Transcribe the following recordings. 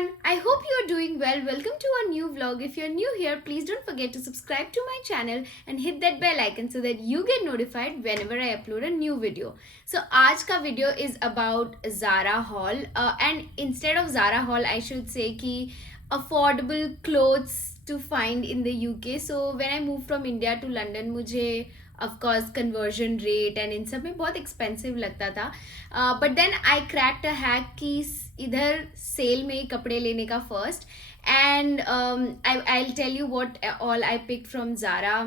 everyone, I hope you are doing well. Welcome to our new vlog. If you're new here, please don't forget to subscribe to my channel and hit that bell icon so that you get notified whenever I upload a new video. So आज का video is about Zara haul and instead of Zara haul I should say कि affordable clothes to find in the UK. So when I moved from India to London मुझे of course conversion rate and इन सब में बहुत expensive लगता था, but then I cracked a hack कि इधर cell में ही कपड़े लेने का first and I tell you what all I pick from Zara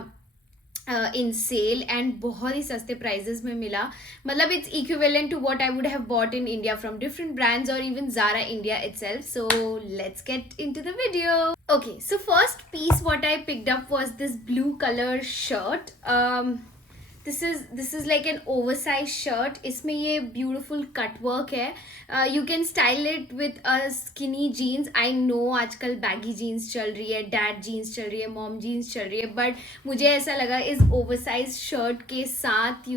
in sale and बहुत ही सस्ते प्राइजेस में मिला. मतलब it's equivalent to what I would have bought in India from different brands और even Zara India itself. So let's get into the video. Okay, so first piece what I picked up was this blue color shirt. This is like an oversized shirt. इसमें ये beautiful cut work है. You can style it with a skinny jeans. I know आजकल baggy jeans चल रही है, dad jeans चल रही है, mom jeans चल रही है, but मुझे ऐसा लगा इस oversized shirt के साथ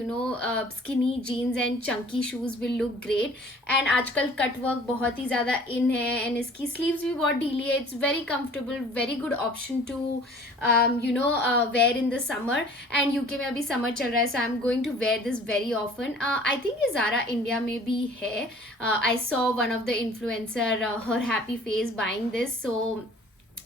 skinny jeans and chunky shoes will look great. And आजकल cut work बहुत ही ज़्यादा in है and इसकी sleeves भी बहुत ढीली है. It's very comfortable, very good option to wear in the summer. And UK में अभी summer चल रहा है, so I'm going to wear this very often. I think ये Zara India में भी है. I saw one of the influencer, her happy face buying this, so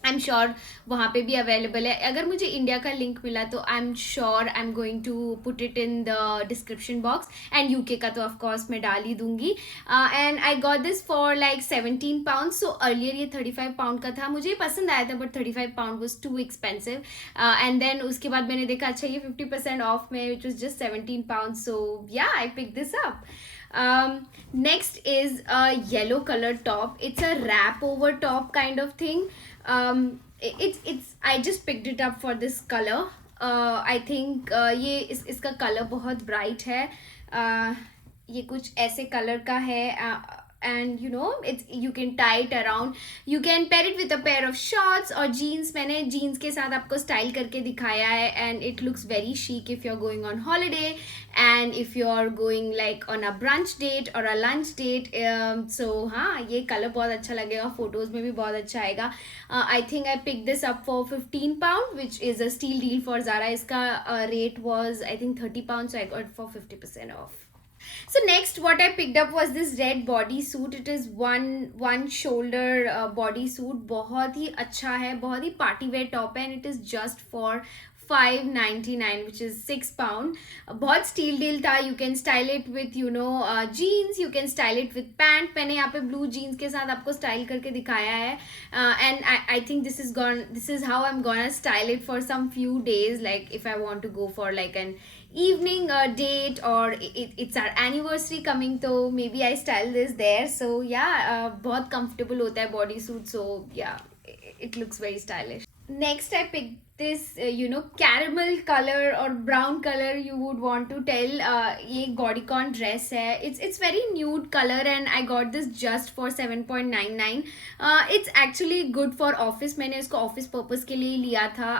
I am sure वहाँ पे भी अवेलेबल है. अगर मुझे इंडिया का लिंक मिला तो I am sure I am going to put it in the description box and UK का तो ऑफकोर्स मैं डाल ही दूंगी. And I got this for like 17 pound. So earlier ये 35 पाउंड का था. मुझे पसंद आया था but 35 pound was too expensive. And then उसके बाद मैंने देखा अच्छा ये 50% ऑफ में which was just 17 pound. So yeah I pick this up. Next is a yellow color top. It's a wrap over top kind of thing. It's I just picked it up for this color. I think ये इसका color बहुत bright है. ये कुछ ऐसे color का है. And you can tie it around. You can pair it with a pair of shorts or jeans. मैंने jeans के साथ आपको style करके दिखाया है and it looks very chic if you're going on holiday and if you're going like on a brunch date or a lunch date. So हाँ ये color बहुत अच्छा लगेगा, photos में भी बहुत अच्छा आएगा. I think I picked this up for 15 pound which is a steal deal for Zara. इसका rate was I think 30 pounds, so I got it for 50% off. So next what I picked up was this red body suit. It is one shoulder body suit. बहुत ही अच्छा है, बहुत ही party wear top है and it is just for 5.99 which is 6 pound. बहुत steal deal था. You can style it with jeans. You can style it with pant. मैंने यहाँ पे blue jeans के साथ आपको style करके दिखाया है. And I think this is how I'm gonna style it for some few days. Like if I want to go for like an evening date or it's our anniversary coming, so maybe I style this there. So yeah, बहुत comfortable होता है body suit. So yeah, it looks very stylish. Next I picked this caramel color or brown color you would want to tell. ये bodycon dress है. It's very nude color and I got this just for 7.99. It's actually good for office. मैंने इसको office purpose के लिए लिया था.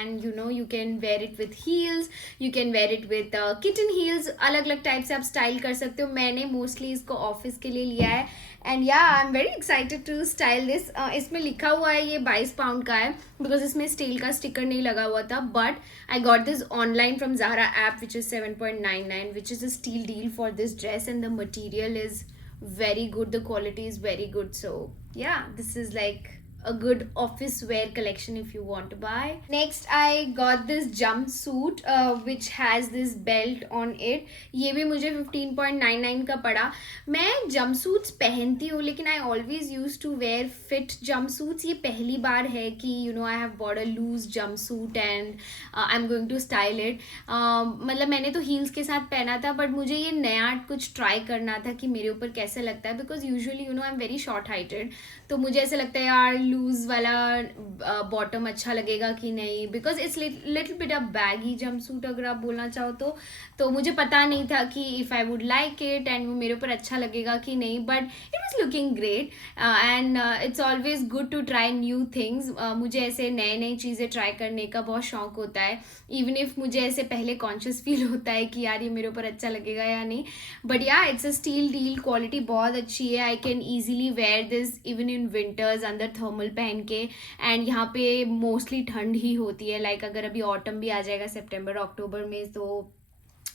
And you can wear it with heels. You can wear it with kitten heels. अलग अलग type से आप style कर सकते हो. मैंने mostly इसको office के लिए लिया है. And yeah, I'm very excited to style this. इसमें लिखा हुआ है ये 22 पाउंड का है because इसमें स्टील का स्टिकर नहीं लगा हुआ था. But I got this online from Zara app which is 7.99 which is a steal deal for this dress and the material is very good. The quality is very good. So yeah, this is like a good office wear collection if you want to buy. Next I got this jumpsuit which has this belt on it. ये भी मुझे 15.99 का पड़ा. मैं jumpsuits पहनती हूँ लेकिन I always used to wear fit jumpsuits. ये पहली बार है कि I have bought a loose jumpsuit and I'm going to style it. मतलब मैंने तो heels के साथ पहना था but मुझे ये नया कुछ try करना था कि मेरे ऊपर कैसे लगता है because usually I'm very short heighted. तो मुझे ऐसा लगता है यार लूज वाला बॉटम अच्छा लगेगा कि नहीं, because it's little bit a baggy jumpsuit अगर आप बोलना चाहो तो मुझे पता नहीं था कि if I would like it and वो मेरे ऊपर अच्छा लगेगा कि नहीं, but it was looking great and it's always good to try new things. मुझे ऐसे नए नई चीज़ें ट्राई करने का बहुत शौक होता है, इवन इफ मुझे ऐसे पहले कॉन्शियस फील होता है कि यार ये मेरे ऊपर अच्छा लगेगा या नहीं. But yeah it's a steal deal, quality बहुत अच्छी है. I can easily wear this even in winters अंदर थर्मल पहन के. एंड यहाँ पे मोस्टली ठंड ही होती है, लाइक अगर अभी ऑटम भी आ जाएगा सितंबर अक्टूबर में, तो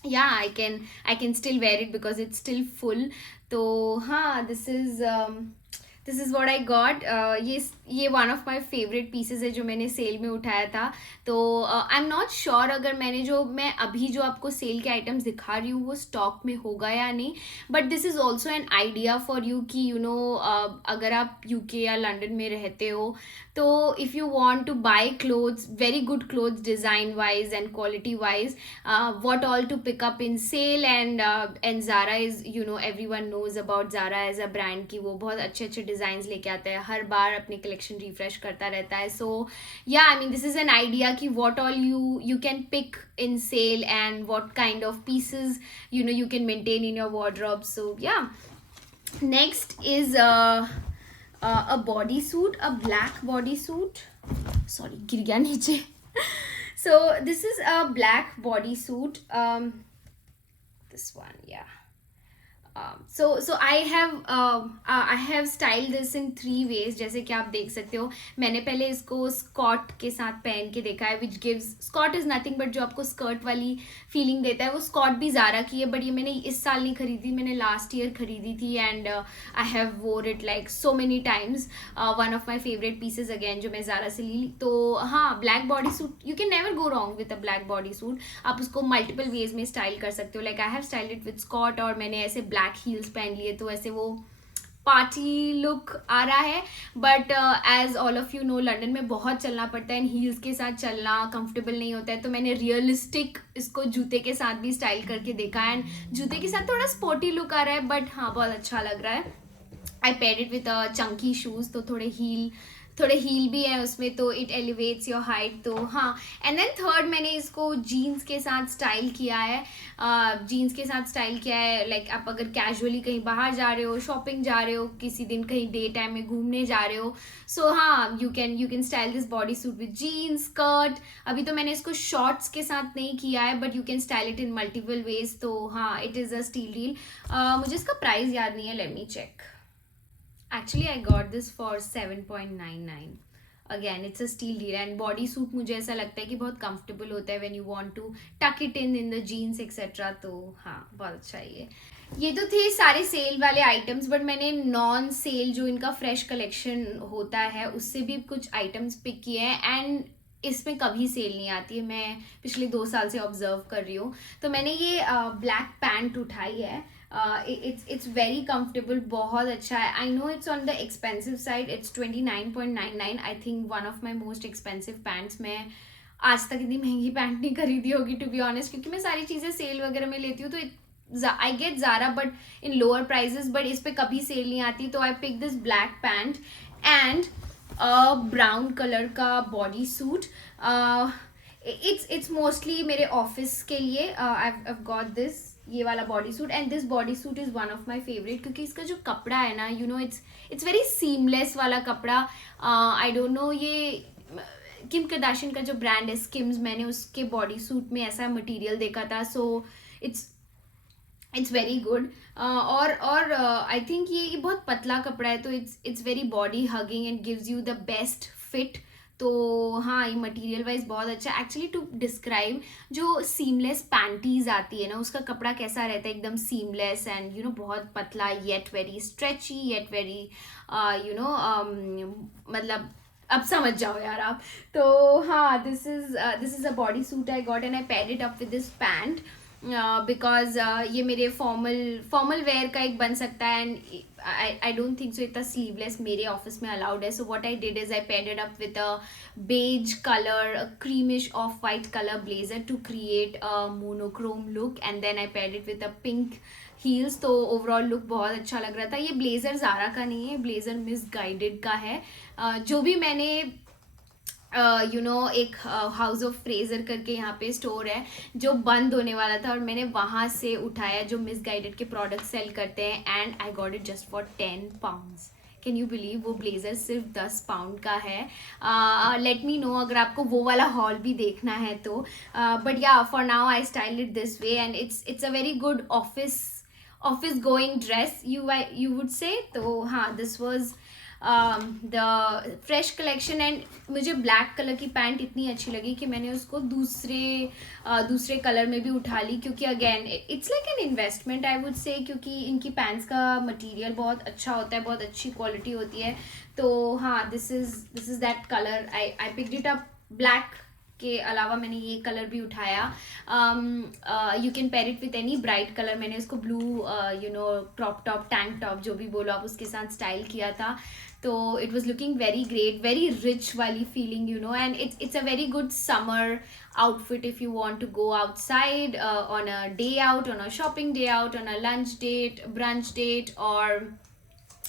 yeah I can still wear it because it's still fall. तो हाँ, this is what I got. ये one of my favourite pieces है जो मैंने सेल में उठाया था. तो आई एम नॉट श्योर अगर मैं अभी जो आपको सेल के आइटम्स दिखा रही हूँ वो स्टॉक में होगा या नहीं, but this is also an idea for you कि यू नो अगर आप यूके या लंदन में रहते हो, तो if you want two by clothes, very good clothes design wise and quality wise, what all to pick up in sale. And Zara is, you know, everyone knows about Zara as a brand कि वो बहुत अच्छे अच्छे designs लेके आता है, हर बार अपनी collection refresh करता रहता है. सो yeah I mean this is an idea कि what all you can pick in sale and what kind of pieces you know you can maintain in your wardrobe. So yeah, next is a bodysuit, a black bodysuit. Sorry, गिर गया नीचे. So this is a black bodysuit. This one, yeah. So I have styled this in 3 ways. जैसे कि आप देख सकते हो, मैंने पहले इसको स्कॉट के साथ पहन के देखा है, which gives, skort is nothing but जो आपको स्कर्ट वाली फीलिंग देता है, वो स्कॉट भी ज़ारा की है, बट ये मैंने इस साल नहीं खरीदी, मैंने लास्ट ईयर खरीदी थी. And I have wore it like so many times. One of my favourite pieces again जो मैं ज़ारा से ली. तो हाँ, black bodysuit, you can never go wrong with a black bodysuit. आप उसको मल्टीपल वेज में style कर सकते हो. Like I have styled it with skort, और मैंने ऐसे ब्लैक हील्स पहन लिए, तो ऐसे वो पार्टी लुक आ रहा है. But as all of you know, London में बहुत चलना पड़ता है, एंड हील्स के साथ चलना कंफर्टेबल नहीं होता है, तो मैंने रियलिस्टिक इसको जूते के साथ भी स्टाइल करके देखा. एंड जूते के साथ थोड़ा स्पोर्टी लुक आ रहा है, बट हाँ, बहुत अच्छा लग रहा है. I paired it with chunky shoes, तो थोड़े हील भी है उसमें, तो इट एलिवेट्स योर हाइट. तो हाँ. एंड देन थर्ड, मैंने इसको जीन्स के साथ स्टाइल किया है. लाइक आप अगर कैजुअली कहीं बाहर जा रहे हो, शॉपिंग जा रहे हो, किसी दिन कहीं डे टाइम में घूमने जा रहे हो, सो हाँ, you can style this bodysuit with jeans, skirt. अभी तो मैंने इसको शॉर्ट्स के साथ नहीं किया है, but you can style it in multiple ways. तो हाँ, it is a steal deal. मुझे इसका प्राइस याद नहीं है, let me check. Actually, I got this for 7.99. Again, it's a steel deal. And body suit मुझे ऐसा लगता है कि बहुत comfortable होता है when you want to tuck it in the jeans etc. तो हाँ, बहुत अच्छा है ये तो थे सारे सेल वाले आइटम्स. बट मैंने नॉन सेल जो इनका फ्रेश कलेक्शन होता है उससे भी कुछ आइटम्स पिक किए हैं. एंड इसमें कभी सेल नहीं आती है, मैं पिछले 2 साल से ऑब्जर्व कर रही हूँ. तो मैंने ये ब्लैक पैंट उठाई है. It's very comfortable, बहुत अच्छा है. I know it's on the expensive side. It's 29.99. I think one of my most expensive pants. मैं आज तक इतनी महंगी पैंट नहीं खरीदी होगी टू बी ऑनेस्ट, क्योंकि मैं सारी चीज़ें सेल वगैरह में लेती हूँ. तो I get Zara but in lower prices, but इस पर कभी सेल नहीं आती. तो I pick this black pant and brown colour का बॉडी सूट. इट्स मोस्टली मेरे ऑफिस के लिए. आई गॉट दिस, ये वाला bodysuit. And this bodysuit is one of my favourite, क्योंकि इसका जो कपड़ा है ना, you know, it's very seamless वाला कपड़ा. आई डोंट नो, ये किम कार्दाशियन का जो ब्रांड है स्किम्स, मैंने उसके बॉडी सूट में ऐसा मटेरियल देखा था. So it's very good. और आई थिंक ये बहुत पतला कपड़ा है, तो it's very body hugging and gives you the best fit. तो हाँ, ये मटेरियल वाइज बहुत अच्छा है. एक्चुअली टू डिस्क्राइब, जो सीमलेस पैंटीज आती है ना, उसका कपड़ा कैसा रहता है, एकदम सीमलेस एंड यू नो बहुत पतला, yet very stretchy, yet very you know, मतलब अब समझ जाओ यार आप. तो हाँ, this is a body suit I got and I paired it up with this pant. Because ये मेरे फॉर्मल वेयर का एक बन सकता है. And I don't think so इतना स्लीवलेस मेरे ऑफिस में अलाउड है. सो what I did is I paired it up with a beige color, a creamish off-white color blazer to create a monochrome look, and then I paired it with a pink heels, तो overall look बहुत अच्छा लग रहा था. ये blazer Zaara का नहीं है, ब्लेज़र मिसगाइडेड का है. जो भी मैंने एक हाउस ऑफ फ्रेजर करके यहाँ पे स्टोर है जो बंद होने वाला था, और मैंने वहाँ से उठाया जो मिसगाइडेड के प्रोडक्ट सेल करते हैं, and I got it just for £10. Can you believe, वो ब्लेज़र सिर्फ £10 का है. लेट मी नो अगर आपको वो वाला हॉल भी देखना है तो. बट या for now I style it this way, and it's a very good office going dress you would say. तो हाँ, this was the fresh collection. And मुझे ब्लैक कलर की पैंट इतनी अच्छी लगी कि मैंने उसको दूसरे कलर में भी उठा ली, क्योंकि again it's like an investment I would say, क्योंकि इनकी पैंट्स का मटेरियल बहुत अच्छा होता है, बहुत अच्छी क्वालिटी होती है. तो हाँ, this is that colour. I picked it up. Black के अलावा मैंने ये कलर भी उठाया. You can pair it with any bright colour. मैंने इसको blue crop top, tank top, जो भी बोलो आप, उसके साथ स्टाइल किया था. तो it was looking very great, very rich वाली feeling, and it's a very good summer outfit if you want to go outside on a day out, on a shopping day out, on a lunch date, brunch date, or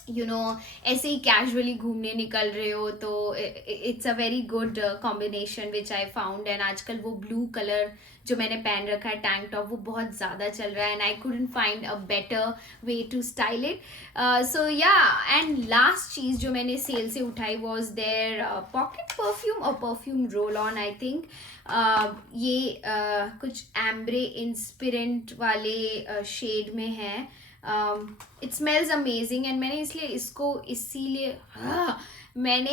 ऐसे ही casually घूमने निकल रहे हो. तो it's a very good combination which I found. And आजकल वो blue colour जो मैंने पहन रखा है, टैंक टॉप, वो बहुत ज़्यादा चल रहा है, and I couldn't find a better way to style it. So yeah, and last चीज़ जो मैंने सेल से उठाई वॉज देयर पॉकेट परफ्यूम और perfume roll on, I think. ये कुछ एम्ब्रे इंस्पिरेंट वाले शेड में है. इट स्मेल्स अमेजिंग, एंड मैंने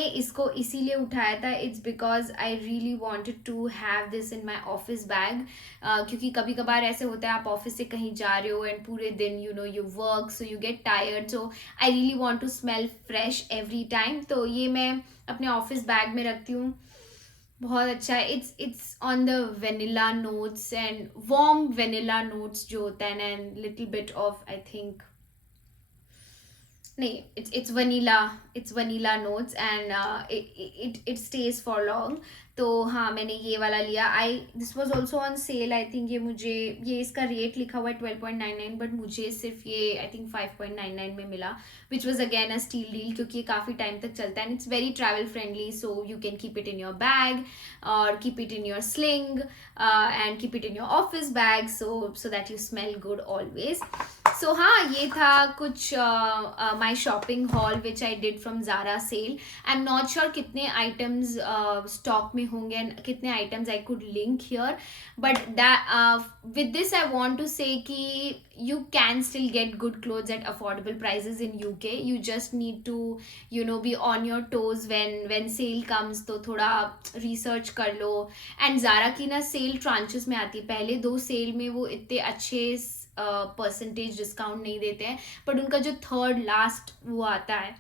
इसको इसीलिए उठाया था. It's because I really wanted to have this in my office bag, क्योंकि कभी कभार ऐसे होता है आप ऑफिस से कहीं जा रहे हो एंड पूरे दिन you work, so you get tired, so I really want to smell fresh every time. तो ये मैं अपने ऑफिस बैग में रखती हूँ. बहुत अच्छा है. It's on the vanilla notes and warm vanilla notes जो होता है ना, and little bit of, I think, नहीं, it's vanilla notes, and it stays for long. तो हाँ, मैंने ये वाला लिया. This was also on sale. I think ये इसका रेट लिखा हुआ है 12.99, बट मुझे सिर्फ ये आई थिंक 5.99 में मिला, which was again a steal deal, क्योंकि ये काफ़ी टाइम तक चलता है, and it's very travel friendly. So you can keep it in your bag, और keep it in your sling, and keep it in your office bag, so that you smell good always. So हाँ, ये था कुछ my shopping haul which I did from Zara sale. I am not sure कितने items stock में होंगे and कितने items I could link here, but with this I want to say कि you can still get good clothes at affordable prices in UK. You just need to be on your toes when sale comes. तो थोड़ा research कर लो. and Zara की ना cell tranches में आती है. पहले 2 सेल में वो इतने अच्छे परसेंटेज डिस्काउंट नहीं देते हैं, बट उनका जो थर्ड लास्ट वो आता है,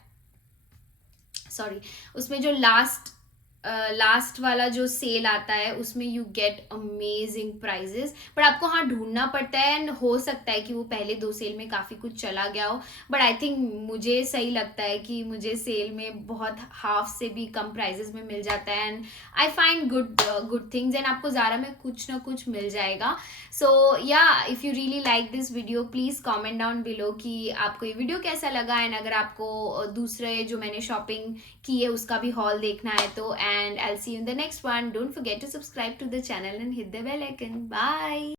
सॉरी, उसमें जो लास्ट वाला जो सेल आता है उसमें you get amazing prices. But आपको हाँ ढूंढना पड़ता है, एंड हो सकता है कि वो पहले 2 सेल में काफ़ी कुछ चला गया हो, बट आई थिंक मुझे सही लगता है कि मुझे सेल में बहुत हाफ से भी कम प्राइजेस में मिल जाता है, and I find good things, and आपको ज़ारा में कुछ ना कुछ मिल जाएगा. सो या, if you really like this video, please comment down below कि आपको ये वीडियो कैसा लगा, एंड अगर आपको दूसरे जो मैंने शॉपिंग की है उसका भी हॉल देखना है तो. And I'll see you in the next one. Don't forget to subscribe to the channel and hit the bell icon. Bye.